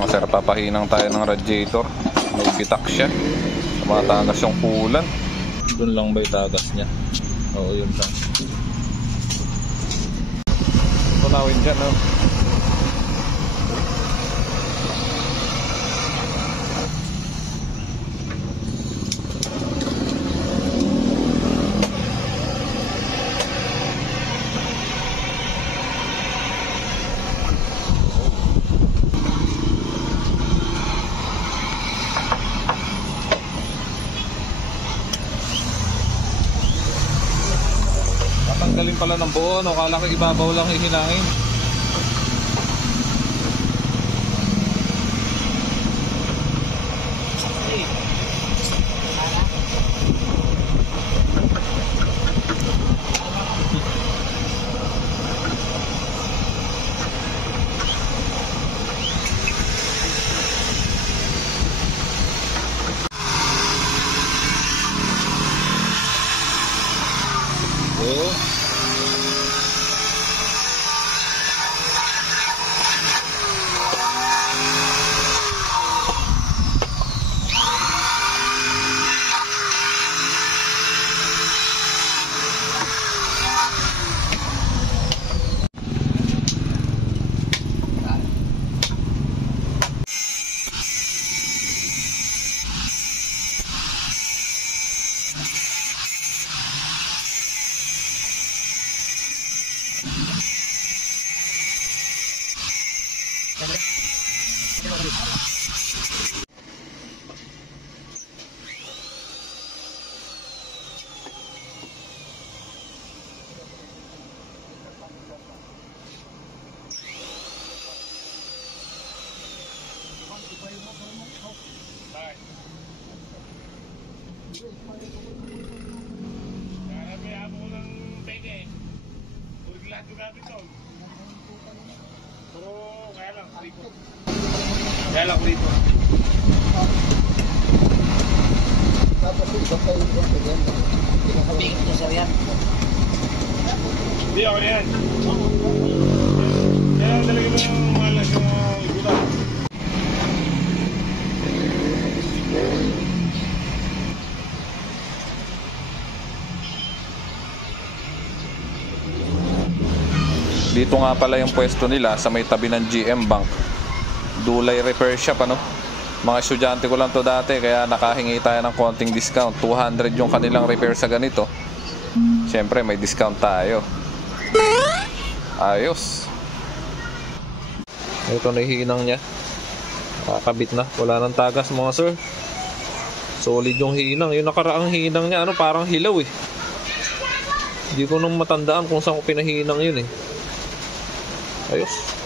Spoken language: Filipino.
mga sir, papahinang tayo ng radiator. May bitak siya. Tumatagas yung coolant. Doon lang ba yung tagas niya? Oo, yun lang. Tunawin dyan, no? Tanggalin pala ng buo, no? Kala ko ibabaw lang hihinangin. Kaya lang rito. Tapos ito kayo yung paganda. Tingin niya sir yan. Hindi ako na yan. Kaya talaga yung malas yung igulan. Dito nga pala yung pwesto nila sa may tabi ng GM Bank. Dulay repair shop, ano? Mga estudyante ko lang to dati, kaya nakahingi tayo ng konting discount. 200 yung kanilang repair sa ganito. Siyempre may discount tayo. Ayos. Ito na yung hinang nya. Kakabit na. Wala nang tagas mga sir. Solid yung hinang. Yung nakaraang hinang nya, ano, parang hilaw eh. Hindi ko nung matandaan kung saan ko pinahinang yun eh. Ayos.